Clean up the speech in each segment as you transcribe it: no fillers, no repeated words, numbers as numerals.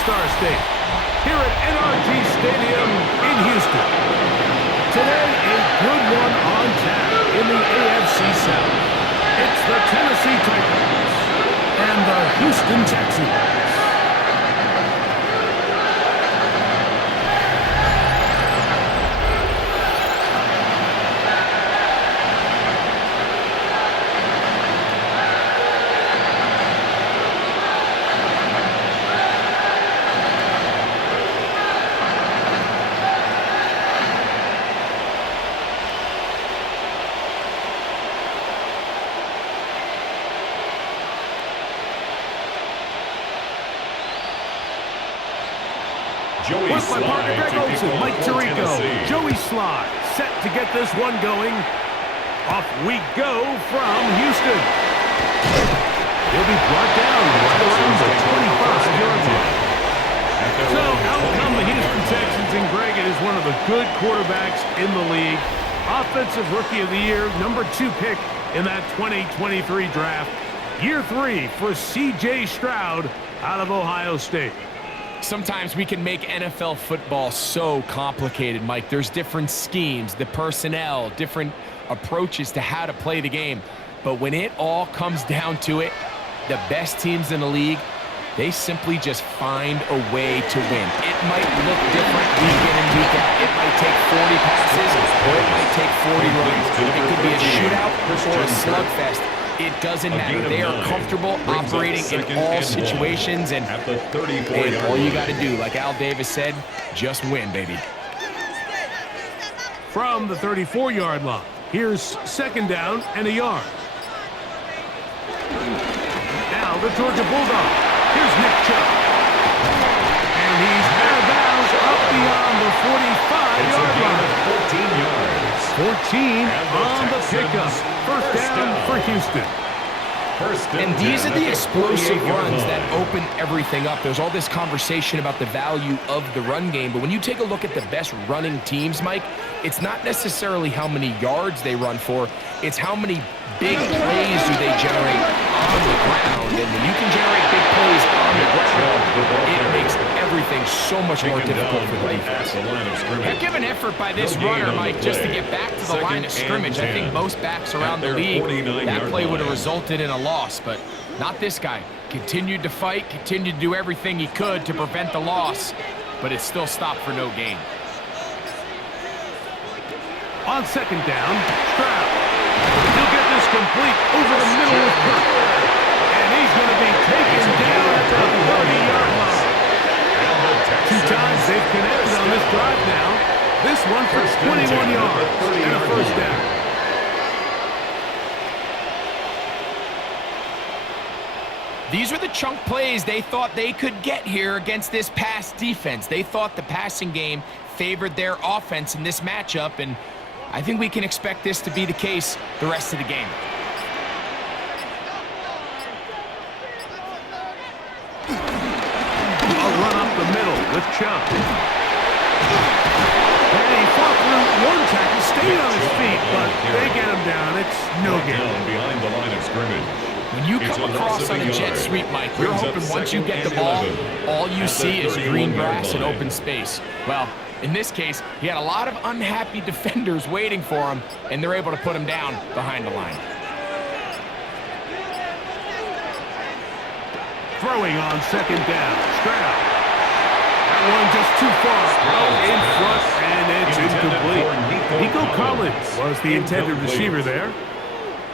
Star State, here at NRG Stadium in Houston. Today, a good one on tap in the AFC South. It's the Tennessee Titans and the Houston Texans. With my partner Greg Olsen, Mike Tirico, Joey Sly, set to get this one going. Off we go from Houston. He'll be brought down right around the 25-yard line. So out come the Houston Texans, and Greg, it is one of the good quarterbacks in the league. Offensive Rookie of the Year, number 2 pick in that 2023 draft. Year 3 for C.J. Stroud out of Ohio State. Sometimes we can make NFL football so complicated, Mike. There's different schemes, the personnel, different approaches to how to play the game. But when it all comes down to it, the best teams in the league, they simply just find a way to win. It might look different week in and week out. It might take 40 passes or it might take 40 runs. It could be a shootout or a slugfest. It doesn't matter. They are comfortable operating in all situations, and all you got to do, like Al Davis said, just win, baby. From the 34-yard line, here's second down and a yard. Now the Georgia Bulldog. Here's Nick Chubb. And he's out of bounds up beyond the 45-yard line. 14 on the pickup. First down for Houston. And these are the explosive runs that open everything up. There's all this conversation about the value of the run game, but when you take a look at the best running teams, Mike, it's not necessarily how many yards they run for, it's how many big plays do they generate on the ground. And when you can generate big plays on the ground, it makes everything so much more difficult for the defense. Heck of an effort by this runner, Mike, just to get back to the line of scrimmage. I think most backs around the league, that play would have resulted in a loss, but not this guy. Continued to fight, continued to do everything he could to prevent the loss, but it still stopped for no gain. On second down, Stroud. He'll get this complete over the middle of Kirk. And he's going to be taken down at the 30-yard line. 2 times they've connected on this drive now. This one for 21 yards and a first down. These are the chunk plays they thought they could get here against this pass defense. They thought the passing game favored their offense in this matchup, and I think we can expect this to be the case the rest of the game. A run up the middle with Chubb. And he fought through one tackle, stayed on his feet, but they get him down. It's no gain. Behind the line of scrimmage. When you come across on a jet sweep, Mike, you're hoping once you get the ball, all you see is green grass and open space. Well, in this case, he had a lot of unhappy defenders waiting for him, and they're able to put him down behind the line. Throwing on second down, Stroud. That one just too far. Out in front, and it's incomplete. Nico Collins was the intended receiver there.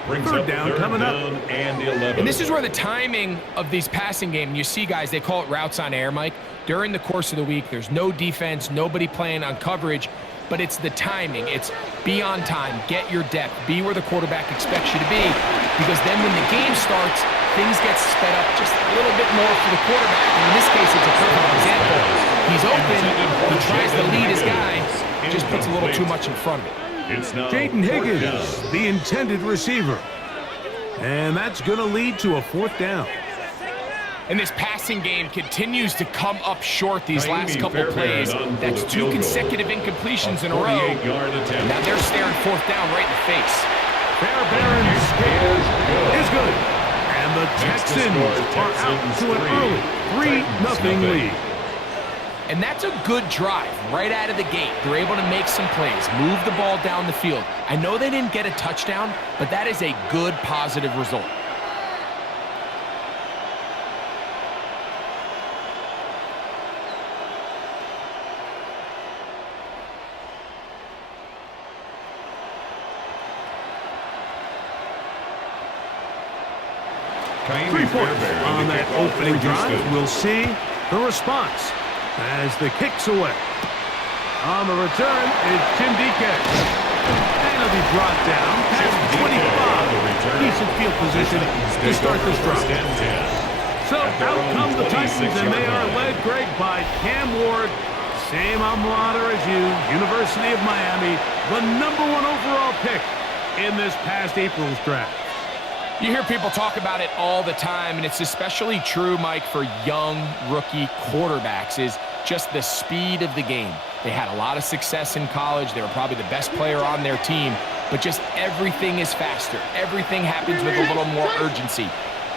Third down coming up. And this is where the timing of these passing game, you see guys, they call it routes on air, Mike. During the course of the week, there's no defense, nobody playing on coverage, but it's the timing. It's be on time, get your depth, be where the quarterback expects you to be, because then when the game starts, things get sped up just a little bit more for the quarterback. And in this case, it's a perfect example. He's open, he tries to lead his guy, just puts a little too much in front of it. Jaden Higgins, the intended receiver. And that's going to lead to a fourth down. And this passing game continues to come up short these last couple plays. That's 2 consecutive incompletions in a row. Now they're staring fourth down right in the face. Fairbairn's is good. And the Texans are out to an early 3-0 lead. And that's a good drive right out of the gate. They're able to make some plays, move the ball down the field. I know they didn't get a touchdown, but that is a good, positive result. Three points on that opening drive. We'll see the response as the kick's away. On the return is Tim Dike. And he'll be brought down past 25. Decent field position to start this drive. So out come the Titans, and they are led, Greg, by Cam Ward. Same mater as you, University of Miami, the #1 overall pick in this past April's draft. You hear people talk about it all the time, and it's especially true, Mike, for young rookie quarterbacks, is just the speed of the game. They had a lot of success in college. They were probably the best player on their team, but just everything is faster. Everything happens with a little more urgency.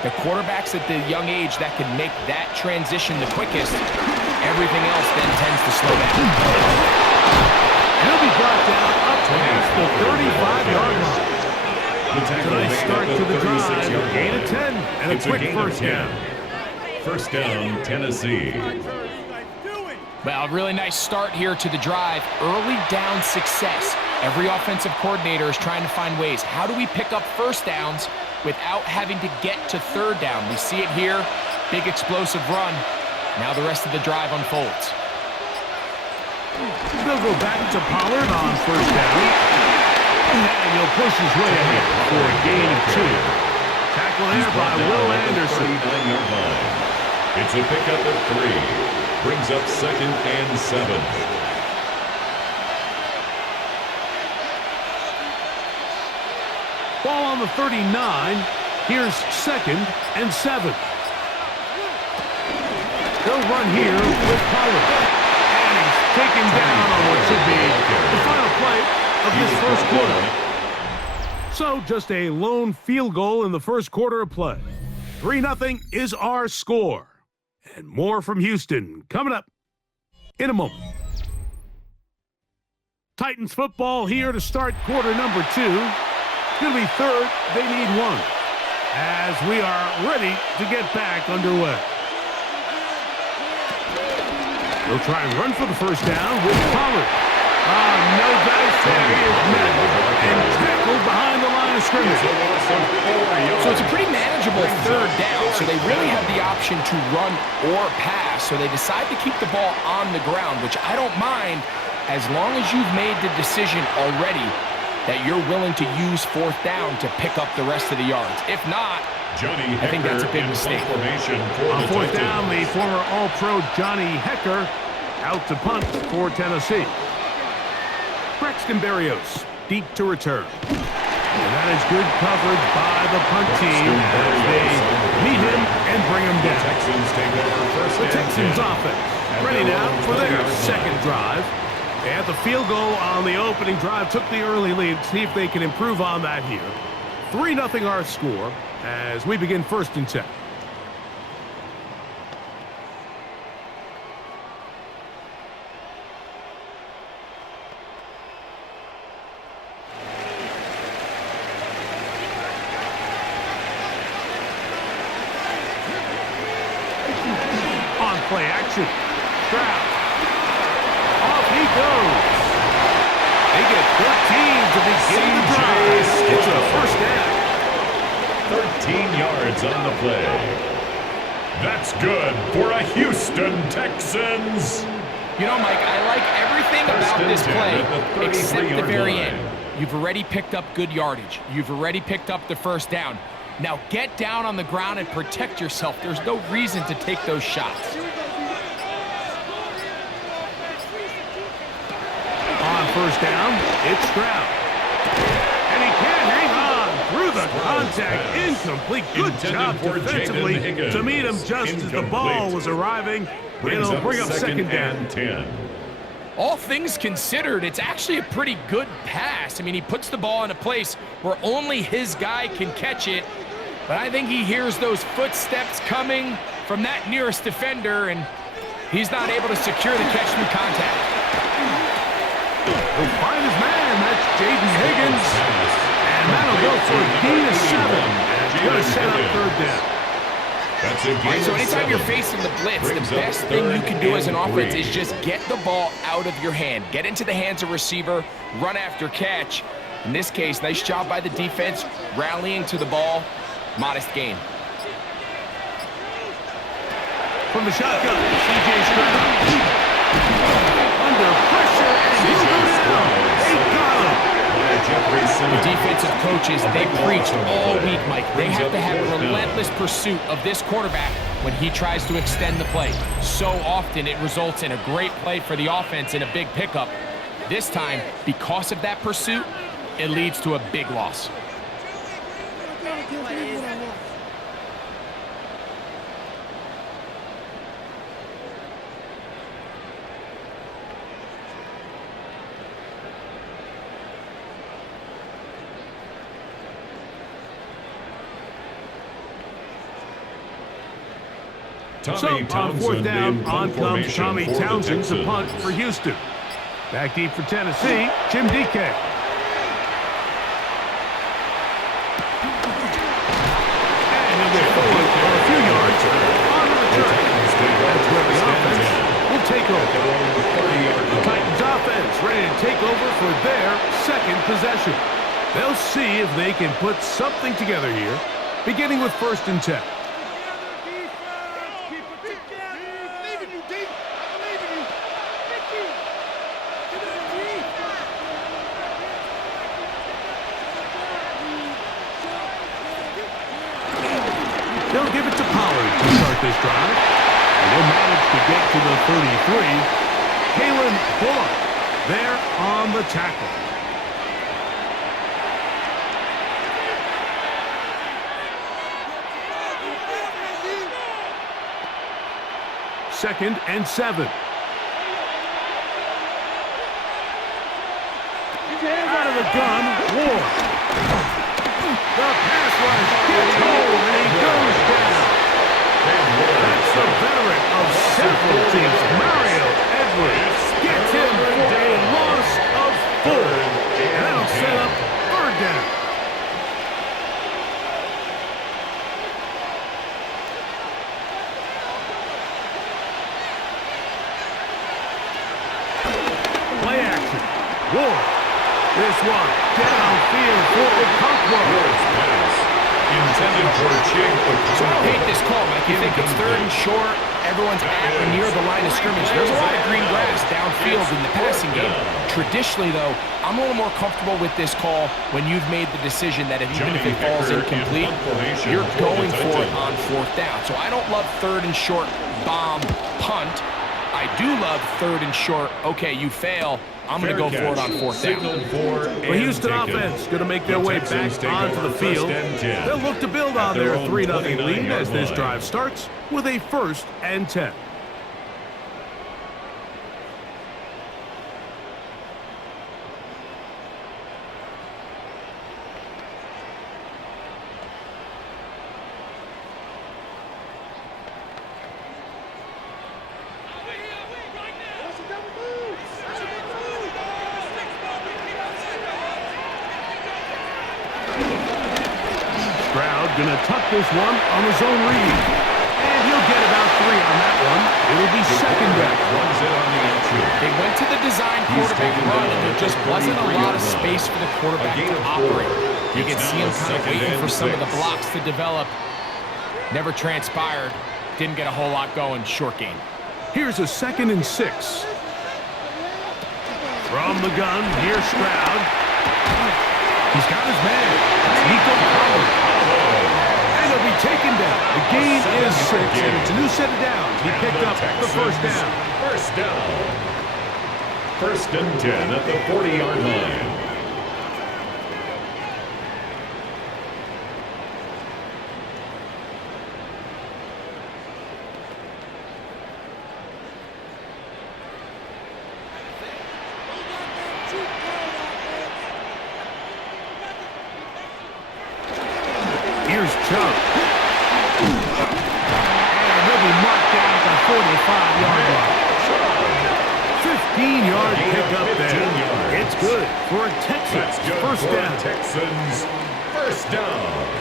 The quarterbacks at the young age that can make that transition the quickest, everything else then tends to slow down. He'll be brought down up past the 35-yard line. It's a nice start to the drive, gain of 10, and a quick first down. First down, Tennessee. Well, really nice start here to the drive. Early down success. Every offensive coordinator is trying to find ways. How do we pick up first downs without having to get to third down? We see it here. Big explosive run. Now the rest of the drive unfolds. They'll go back to Pollard on first down. And he'll push his way ahead for a gain of 2. Tackle there by Will Anderson. It's a pickup at 3. Brings up 2nd and 7. Ball on the 39. Here's 2nd and 7. They'll run here with Pollard. And he's taken down on what should be the final play of this first quarter. So just a lone field goal in the first quarter of play. 3-0 is our score. And more from Houston coming up in a moment. Titans football here to start quarter number 2. It's going to be third. They need 1 as we are ready to get back underway. They'll try and run for the first down with Pollard. No dice. There he is met and tackled behind the line of scrimmage. So it's a pretty manageable third down, so they really have the option to run or pass, so they decide to keep the ball on the ground, which I don't mind as long as you've made the decision already that you're willing to use 4th down to pick up the rest of the yards. If not, I think that's a big mistake. On 4th down, the former All-Pro Johnny Hecker out to punt for Tennessee. Braxton Berrios, deep to return. And that is good coverage by the punt team as they meet him and bring him down. The Texans offense ready now for their second drive. They had the field goal on the opening drive, took the early lead. See if they can improve on that here. 3-0 our score as we begin 1st and 10. Play action. Stroud. Off he goes. They get 14 to begin the drive. It's a first down. 13 yards on the play. That's good for a Houston Texans. You know, Mike, I like everything about this play except the very end. You've already picked up good yardage. You've already picked up the first down. Now get down on the ground and protect yourself. There's no reason to take those shots. On first down, it's Stroud. And he can't hang on through the contact. Incomplete. Good job defensively to meet him just as the ball was arriving. It'll bring up 2nd down. 10. All things considered, it's actually a pretty good pass. I mean, he puts the ball in a place where only his guy can catch it. But I think he hears those footsteps coming from that nearest defender, and He's not able to secure the catch through contact. He'll find his man. That's Jaden Higgins. And that'll go for a gain of 7. It's going to set up third down. All right, so anytime you're facing the blitz, the best thing you can do as an offense is just get the ball out of your hand. Get into the hands of receiver, run after catch. In this case, nice job by the defense, rallying to the ball. Modest gain. From the shotgun, C.J. Stroud. Under pressure, and he'll go down. They got him. The defensive coaches, they preached all week, Mike. They have to have relentless pursuit of this quarterback when he tries to extend the play. So often it results in a great play for the offense and a big pickup. This time, because of that pursuit, it leads to a big loss. So, on fourth down, on comes Tommy Townsend to punt for Houston. Back deep for Tennessee, Jim DK. And he'll get forward for a few yards on the return. That's where the offense will take over. The Titans offense ready to take over for their second possession. They'll see if they can put something together here, beginning with 1st and 10. They'll give it to Pollard to start this drive. And he'll manage to get to the 33. Kalen Bullock there on the tackle. Second and 7. Out of the gun, Ward. The pass rush gets home, and he goes down. That's the veteran of several teams, Mario Edwards. Gets him for a loss of 4. And that'll set up 3rd down. Play action. Ward. This one downfield for Okonkwo. Intended for So I hate this call, Mike. You think it's 3rd and short, everyone's at or near the line of scrimmage. There's a lot of green grass downfield in the passing game. Traditionally, though, I'm a little more comfortable with this call when you've made the decision that even if it falls incomplete, you're going for it on 4th down. So I don't love 3rd and short, bomb, punt. I do love 3rd and short, okay, you fail, I'm going to go for it on 4th down. The Houston offense going to make their way back onto the field. They'll look to build on their 3-0 lead as this drive starts with a 1st and 10. Going to tuck this one on his own read. And he'll get about 3 on that one. It'll be 2nd down. They went to the design quarterback run, and there just wasn't a lot of space for the quarterback to operate. You can see him kind of waiting for some of the blocks to develop. Never transpired. Didn't get a whole lot going. Short game. Here's a 2nd and 6. From the gun, here's Stroud. He's got his man. Nico Collins. And he'll be taken down. The gain is 6, and it's a new set of downs. He picked up the 1st down. 1st down. 1st and 10 at the 40-yard line. Here's Chubb. And he'll be marked down at the 45-yard line. 15-yard pickup there. It's good for a Texans first down. Texans first down.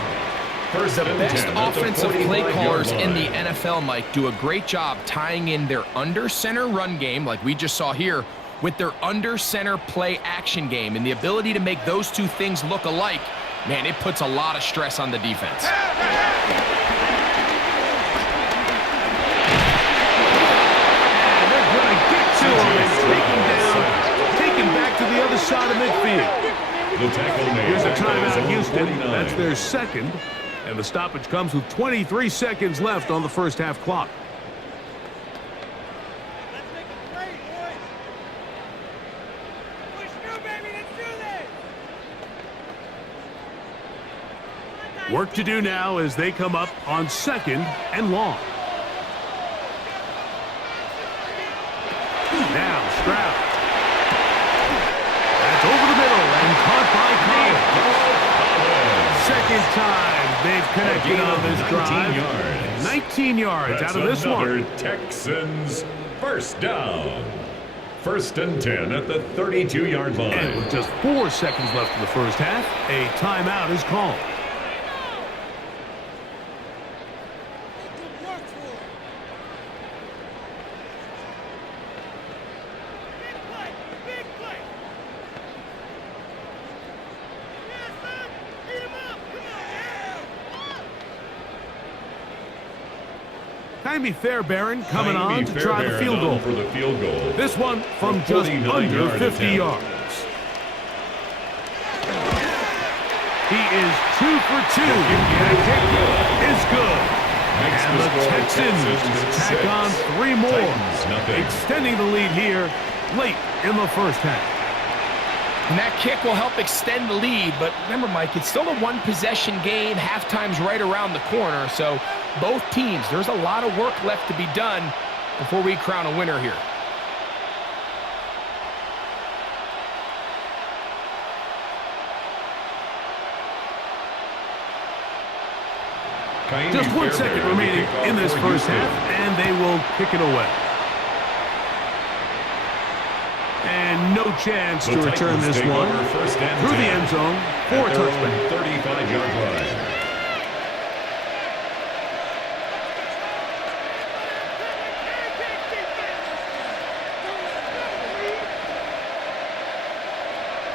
The best offensive play callers in the NFL, Mike, do a great job tying in their under-center run game, like we just saw here, with their under-center play action game. And the ability to make those two things look alike, man, it puts a lot of stress on the defense. And they're going to get to him and take him back to the other side of midfield. The tackle made. Here's a timeout, Houston. 49. That's their second. And the stoppage comes with 23 seconds left on the first half clock. Work to do now as they come up on second and long. Now Stroud. That's over the middle and caught by Collins. Second time they've connected on this drive. 19 yards out of this one. Texans first down. First and 10 at the 32-yard line. And with just 4 seconds left in the first half, a timeout is called. Jaime Fairbairn coming on to try the field goal. For the field goal. This one from just under 50 yards. He is 2 for 2. And the kick is good. And the Texans tack on 3 more, extending the lead here late in the first half. And that kick will help extend the lead, but remember, Mike, it's still a one-possession game. Halftime's right around the corner, so both teams, there's a lot of work left to be done before we crown a winner here. Just 1 second remaining in this first half, and they will kick it away. And no chance to return this one through the end zone for a touchdown. 35-yard line.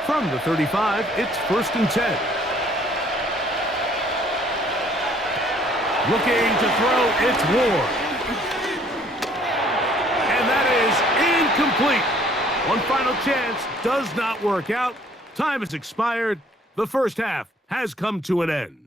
From the 35, it's first and 10. Looking to throw, it's Ward. And that is incomplete. One final chance does not work out. Time has expired. The first half has come to an end.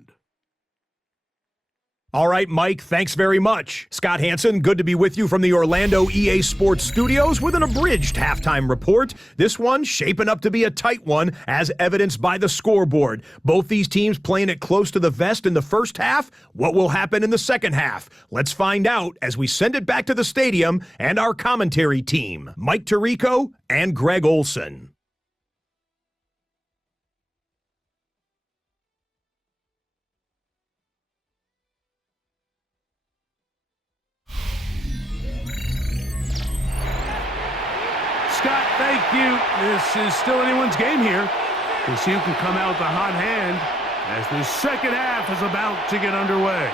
All right, Mike, thanks very much. Scott Hansen, good to be with you from the Orlando EA Sports Studios with an abridged halftime report. This one shaping up to be a tight one, as evidenced by the scoreboard. Both these teams playing it close to the vest in the first half. What will happen in the second half? Let's find out as we send it back to the stadium and our commentary team, Mike Tirico and Greg Olson. Scott, thank you. This is still anyone's game here. We'll see who can come out with a hot hand as the second half is about to get underway.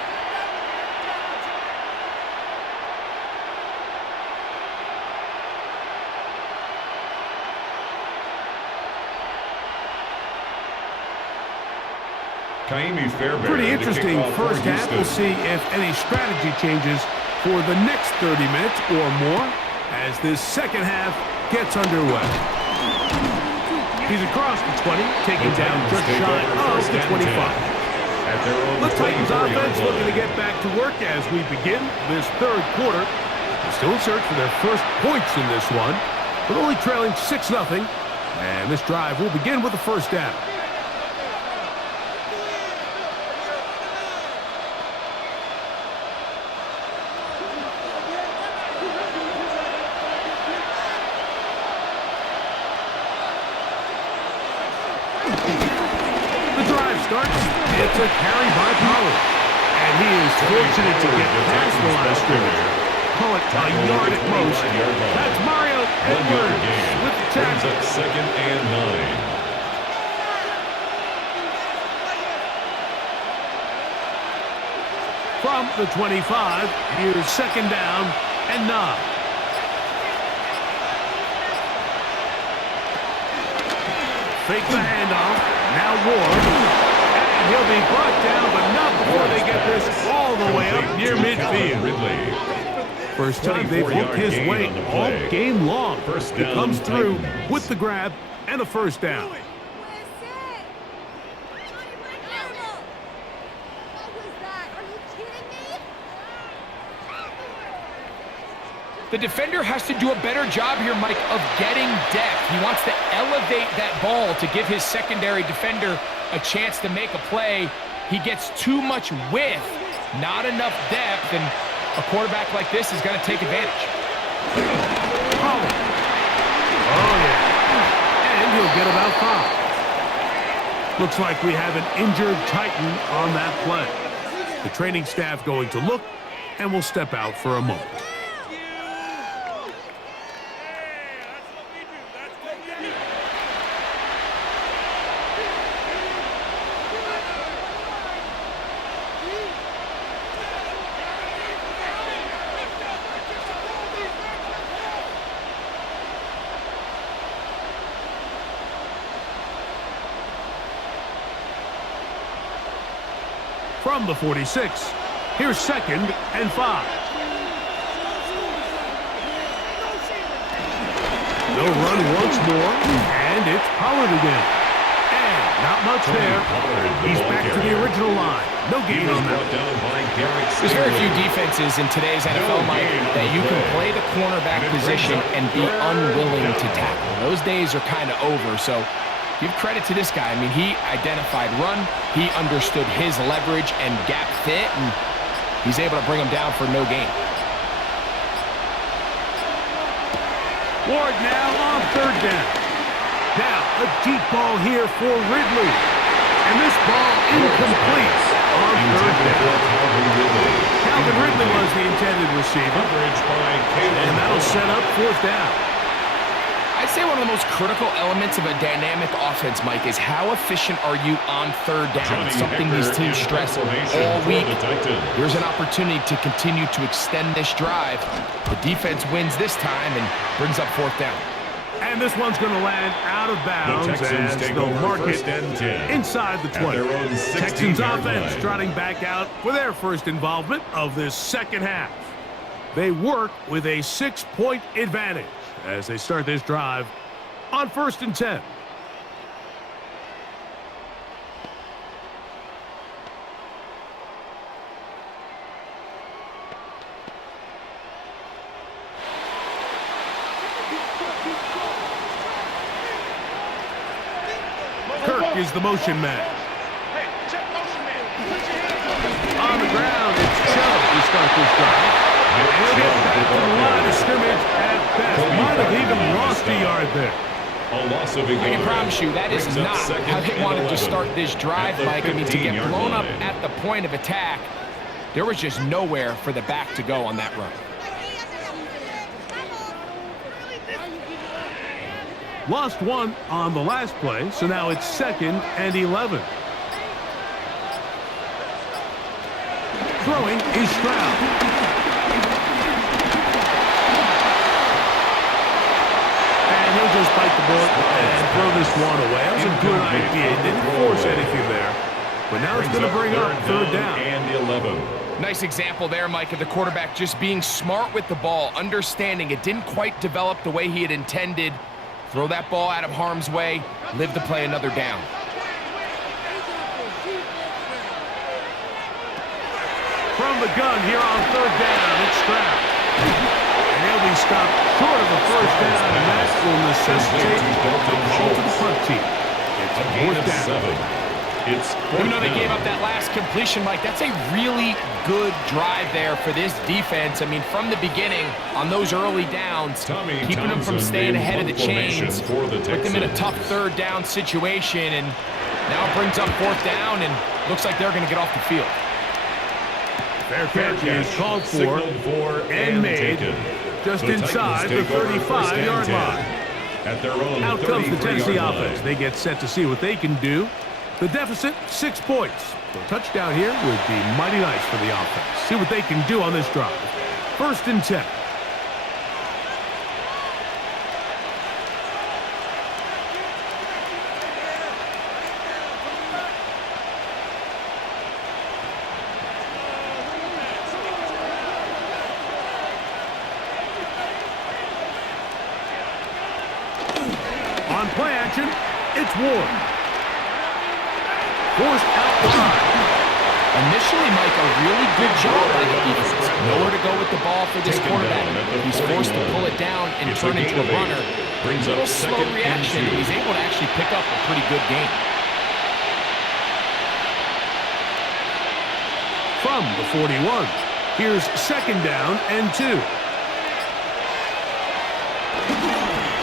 Pretty interesting first half. We'll see if any strategy changes for the next 30 minutes or more as this second half gets underway. He's across the 20, taking down just shy of the 25. The Titans offense looking to get back to work as we begin this third quarter. They're still in search for their first points in this one, but only trailing 6-0. And this drive will begin with the first down. It's a carry by Pollard. And he is fortunate to get past the line of scrimmage. Call it a yard at most. That's Mario 1-yard gain with the brings tackle. up 2nd and 9. From the 25, here's 2nd down and 9. Fake the handoff. Now Ward. And he'll be brought down, but not before they get this all the way up near midfield. Ridley. First time they've looked his way all game long. First He down, comes through Titans. with the grab and a first down. The defender has to do a better job here, Mike, of getting depth. He wants to elevate that ball to give his secondary defender a chance to make a play. He gets too much width, not enough depth, and a quarterback like this is going to take advantage. Oh, yeah. And he'll get about 5. Looks like we have an injured Titan on that play. The training staff going to look, and we'll step out for a moment. From the 46, here's 2nd and 5. They'll run once more, and it's Pollard again. And not much there. He's back to the original line. No gain on that. There's very few defenses in today's NFL, Mike, that you can play the cornerback position and be unwilling to tackle. Those days are kind of over, so give credit to this guy. I mean, he identified run, he understood his leverage and gap fit, and he's able to bring him down for no gain. Ward now on 3rd down. Now, a deep ball here for Ridley. And this ball incomplete on 3rd down. Calvin Ridley was the intended receiver. And that'll set up 4th down. I'd say one of the most critical elements of a dynamic offense, Mike, is how efficient are you on 3rd down? Something these teams stress all week. Here's an opportunity to continue to extend this drive. The defense wins this time and brings up 4th down. And this one's going to land out of bounds as they'll mark it inside the 20. Texans offense trotting back out for their first involvement of this 2nd half. They work with a 6-point advantage as they start this drive on 1st and 10. Kirk is the motion man. On the ground, it's Chubb to start this drive. And he'll get back to the line of scrimmage at best. Might have even lost a yard there. I can promise you that is not how they wanted to start this drive, Mike. I mean, to get blown up at the point of attack, there was just nowhere for the back to go on that run. Lost one on the last play, so now it's 2nd and 11. Throwing is Stroud. And he'll just bite the bullet and throw this one away. That was a good idea. He didn't force anything there. But now it's going to bring up 3rd down. And 11. Nice example there, Mike, of the quarterback just being smart with the ball, understanding it didn't quite develop the way he had intended. Throw that ball out of harm's way, live to play another down. From the gun here on 3rd down, it's Stroud. And he'll be stopped short of the 1st down, and that will necessitate a call to the punt team. It's A gain 4th of down. 7. It's Even though they gave up that last completion, Mike, that's a really good drive there for this defense. I mean, from the beginning, on those early downs, keeping them from staying ahead of the chains, put them in a tough 3rd down situation, and now it brings up 4th down, and looks like they're going to get off the field. Fair catch is called for and made. just inside the 35-yard line. At their own Out comes the Tennessee offense. line. They get set to see what they can do. The deficit, 6 points. So a touchdown here would be mighty nice for the offense. See what they can do on this drive. 1st and 10. On play action, it's Ward. Forced out wide. Initially, Mike, a really good job by the defense. Nowhere to go with the ball for this quarterback. He's forced to pull it down and turn into a runner. Brings A little up slow 2nd and reaction, 2. but he's able to actually pick up a pretty good game. From the 41, here's 2nd down and 2.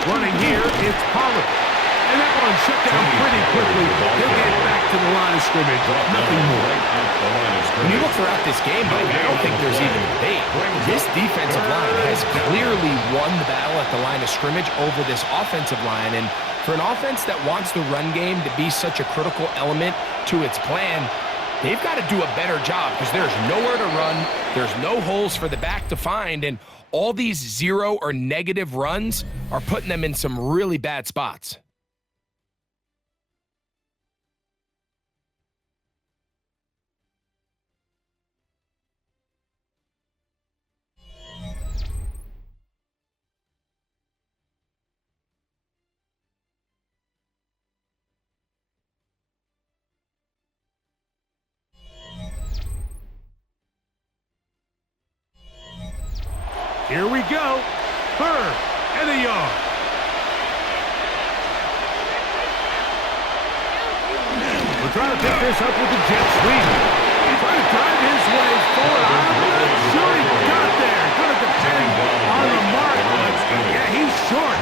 Running here, it's Pollard. And that one shut down pretty quickly. He'll get back to the line of scrimmage. Nothing more. When you look throughout this game, Mike, I don't think there's even a debate. This defensive line has clearly won the battle at the line of scrimmage over this offensive line. And for an offense that wants the run game to be such a critical element to its plan, they've got to do a better job because there's nowhere to run. There's no holes for the back to find. And all these 0 or negative runs are putting them in some really bad spots. Here we go. 3rd and a yard. We're trying to pick this up with the jet sweep. Trying to drive his way forward. I'm not sure he got there. Going to depend on the mark. Yeah, he's short.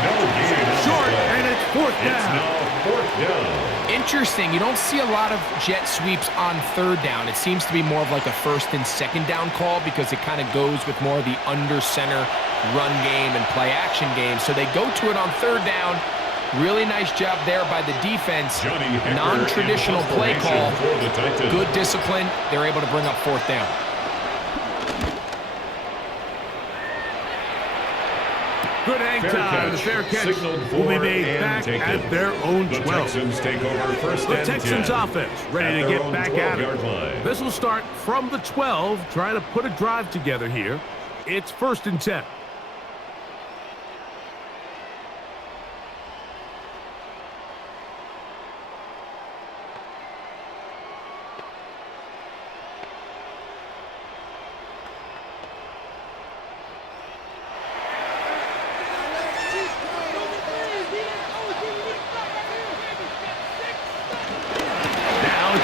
Short, and it's 4th down. It's now 4th down. Interesting. You don't see a lot of jet sweeps on 3rd down. It seems to be more of like a 1st and 2nd down call because it kind of goes with more of the under center run game and play action game. So they go to it on 3rd down. Really nice job there by the defense. Non-traditional play call. Good discipline. They're able to bring up 4th down. Good hang time. The fair catch will be made back at their own 12. The Texans take over 1st The and 10. Texans offense ready to get back at it. This will start from the 12, trying to put a drive together here. It's 1st and 10.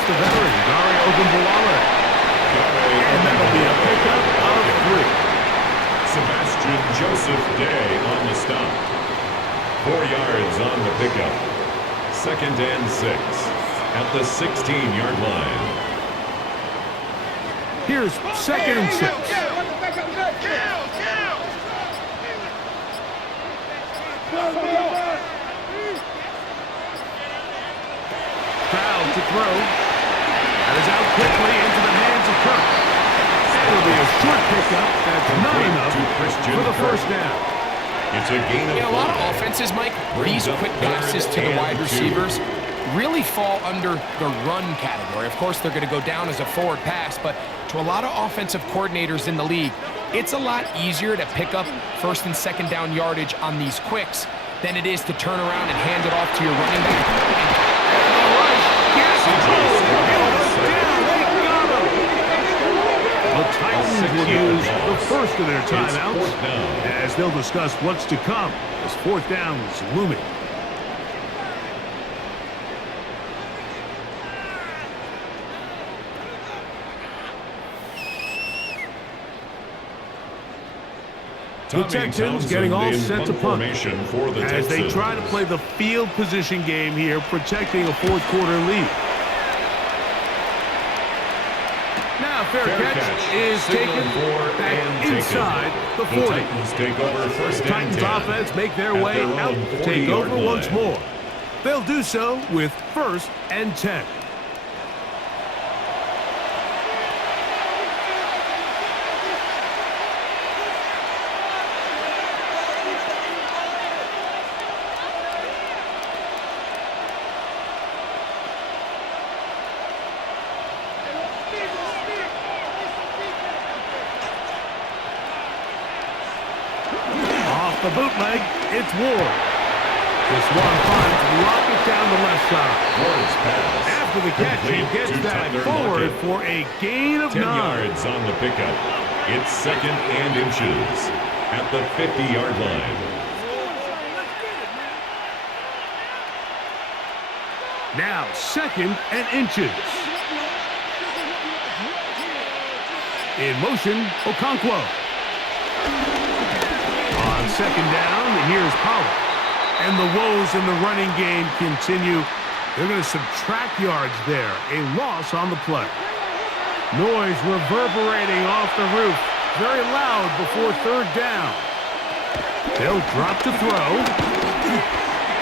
The veteran, and that'll be a pickup of 3. Sebastian Joseph Day on the stop. 4 yards on the pickup. 2nd and 6 at the 16-yard line. Here's 2nd and 6. Crowd to throw. That is out quickly into the hands of Kirk. That will be a short pickup. That's not enough for the 1st down. It's a gain of 4. A lot of offenses, Mike, these quick passes to the wide receivers really fall under the run category. Of course, they're going to go down as a forward pass, but to a lot of offensive coordinators in the league, it's a lot easier to pick up 1st and 2nd down yardage on these quicks than it is to turn around and hand it off to your running back. The Titans will use the first of their timeouts as they'll discuss what's to come as 4th down is looming. The Texans getting all set to punt as they try to play the field position game here, protecting a 4th quarter lead. Now fair catch is Signal taken for back and inside taken. the 40. Titans take over first and Titans 10 offense make their at way their out, own take 40-yard over once line. more. They'll do so with first and 10. The bootleg, it's Ward. This one finds Lockett down the left side. Ward's pass. After the catch, he Complete gets to that Tyler forward Lockett. for a gain of 10 9. yards on the pickup. It's second and inches at the 50-yard line. Now second and inches. In motion, Okonkwo. On second down, here's Pollard. And the woes in the running game continue. They're going to subtract yards there. A loss on the play. Noise reverberating off the roof. Very loud before third down. They'll drop to throw.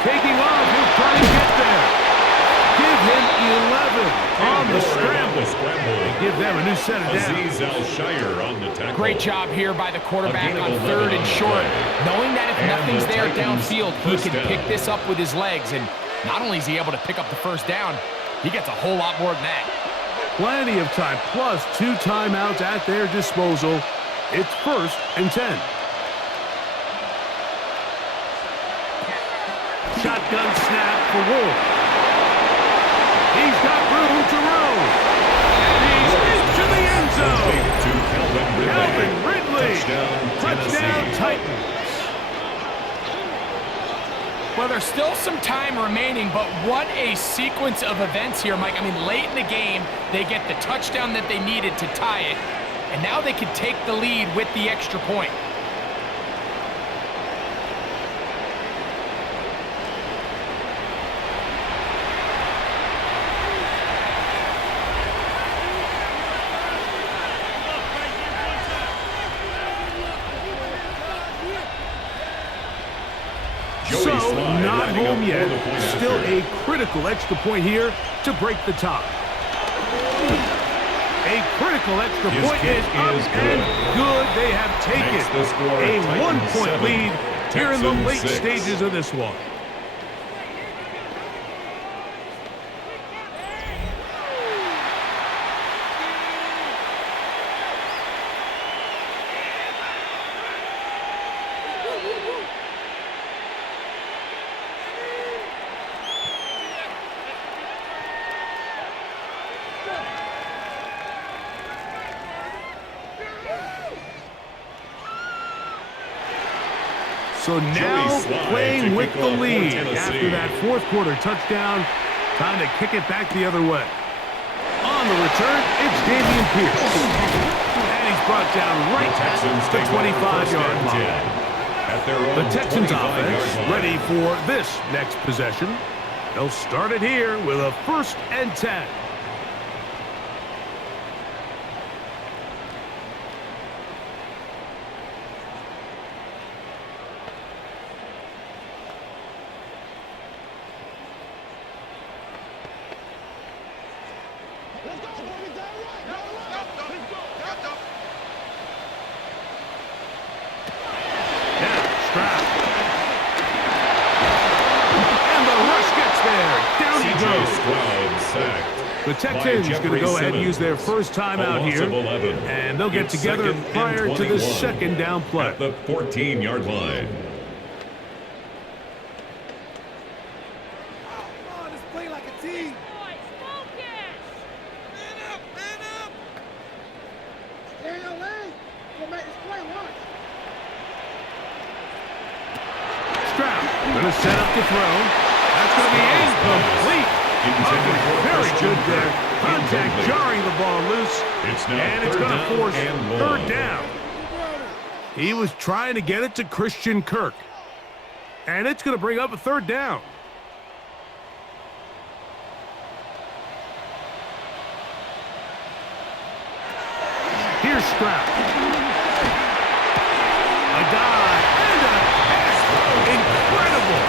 Taking off, he'll try to get there. Give him 11 on the scramble. And give them a new set of downs. Azeez Al-Shire on the tackle. Great job here by the quarterback on third and short, knowing that if nothing's there downfield, he can pick this up with his legs. And not only is he able to pick up the first down, he gets a whole lot more than that. Plenty of time, plus 2 timeouts at their disposal. It's first and 10. Shotgun snap for Ward. He's got room to roam. And he's into the end zone. To Calvin Ridley. Touchdown, Titans. Well, there's still some time remaining, but what a sequence of events here, Mike. I mean, late in the game, they get the touchdown that they needed to tie it, and now they can take the lead with the extra point. So, not home yet. Still a critical extra point here to break the tie. A critical extra point is up and good. They have taken a 1-point lead here in the late stages of this one. So now playing with the lead after that fourth quarter touchdown. Time to kick it back the other way. On the return, it's Dameon Pierce. And he's brought down right at the 25-yard line. The Texans offense ready for this next possession. They'll start it here with a first and 10. The Texans going to go ahead and use their first timeout here, and they'll get together prior to the second down play. At the 14-yard line. Let's play like a team. Stay in your lane. We'll make this play once. Stroud going to set up to throw. That's going to be incomplete. Very good there. Contact jarring the ball loose. And it's going to force third down. He was trying to get it to Christian Kirk. And it's going to bring up a third down. Here's Stroud. A dive and a pass. Incredible.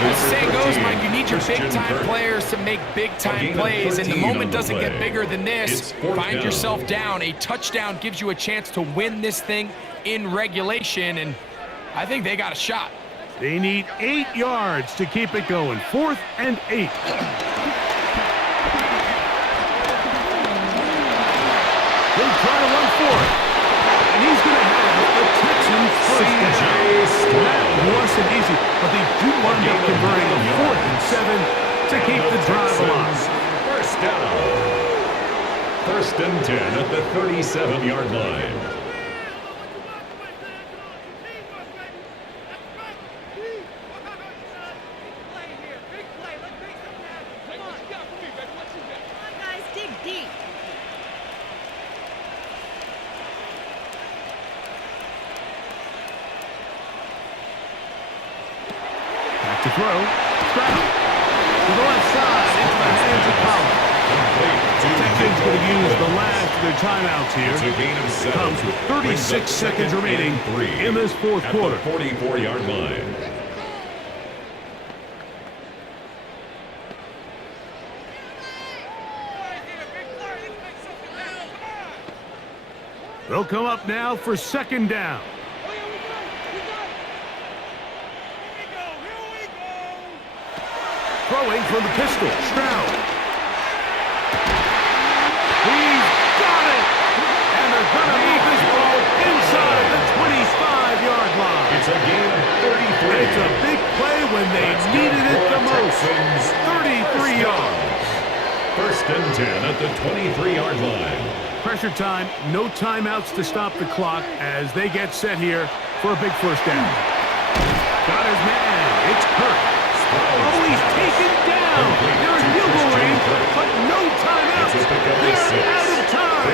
The saying goes, Mike, you need your big-time players to make big-time plays, and the moment doesn't get bigger than this. Find yourself down. A touchdown gives you a chance to win this thing in regulation, and I think they got a shot. They need 8 yards to keep it going. 4th and 8. He'll try to run for it. And he's going to have the Texans first down. That wasn't easy, but they do wind up converting a 4th and 7 to keep the drive alive. First down. 1st and 10 at the 37-yard line. To throw, Stroud to the left side into the hands of Pollard. The Texans going to use the last of their timeouts here. It's a gain of 7. Comes with 36 seconds remaining in this 4th quarter. At the 44-yard line. They'll come up now for 2nd down. Throwing from the pistol, Stroud. He's got it! And they're going to move this ball inside the 25-yard line. It's a gain of 33. And it's a big play when they needed it the most. 33 yards. 1st and 10 at the 23-yard line. Pressure time, no timeouts to stop the clock as they get set here for a big 1st down. Got his man, it's Kirk. Oh, he's taken down. They're in field goal range, but no timeouts. They're out of time.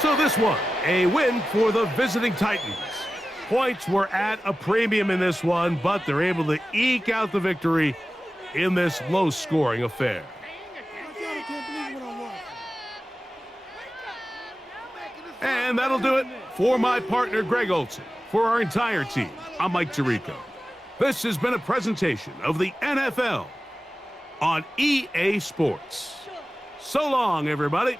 So this one, a win for the visiting Titans. Points were at a premium in this one, but they're able to eke out the victory in this low-scoring affair. And that'll do it for my partner, Greg Olson. For our entire team, I'm Mike Tirico. This has been a presentation of the NFL on EA Sports. So long, everybody.